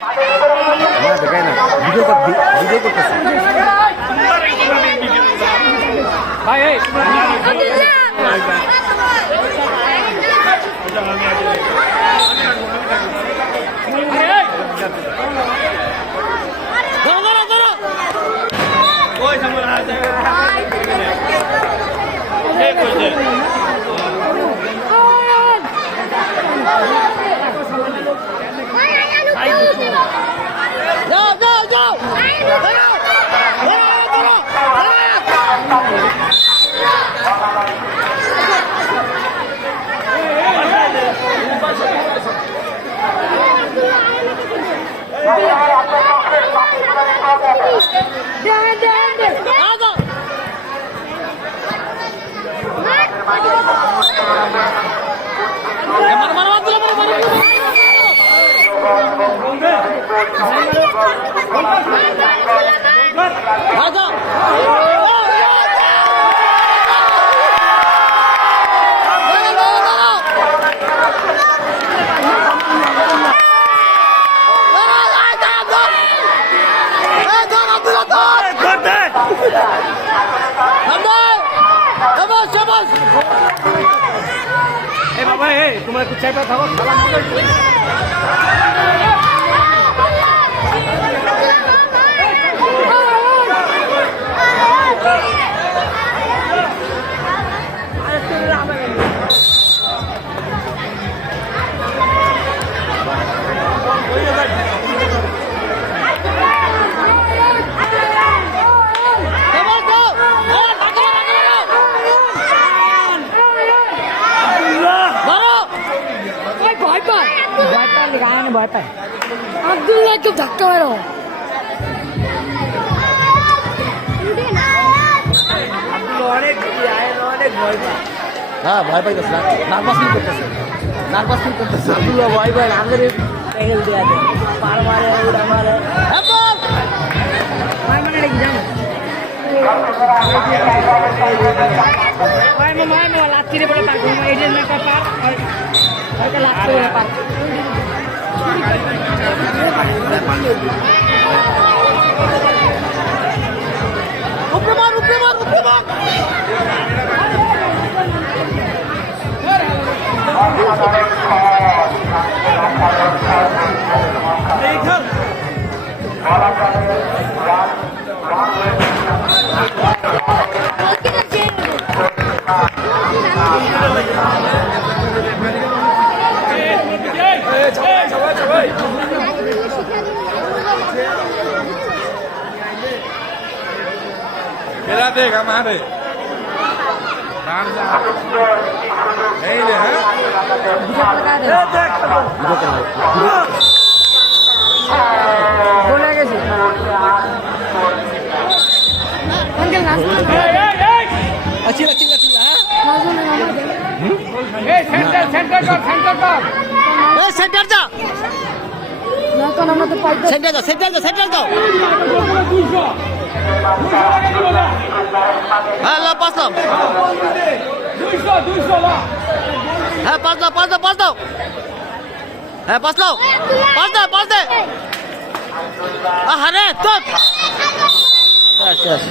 না দেখাই না ভিডিও করতেছে ভাই এই তোমার একটু চাইটা থাকো ভয় পায় আব্দুল্লাহ একটু ধাক্কা মারো হ্যাঁ ভয় পাইতেছে নার্ভাস ফিল করতেছে আব্দুল্লাহ ভয় পায় আমাদের ট্যাগেল দেয়া দেয় পার মারে উড়া মারে লাত্তিরে বলে পার এদের না পার হয়তো লাত্তি পার Kira deh kamar deh. Hey deh, ha? Boleh gak sih? Panggil langsung. Acil, ha? Langsung Hey, center kor. Hey, center जा. Center जाओ. হ্যাঁ লা পাস দাও 200 লা হ্যাঁ পাস দাও হ্যাঁ পাস দে আরে তো শেষ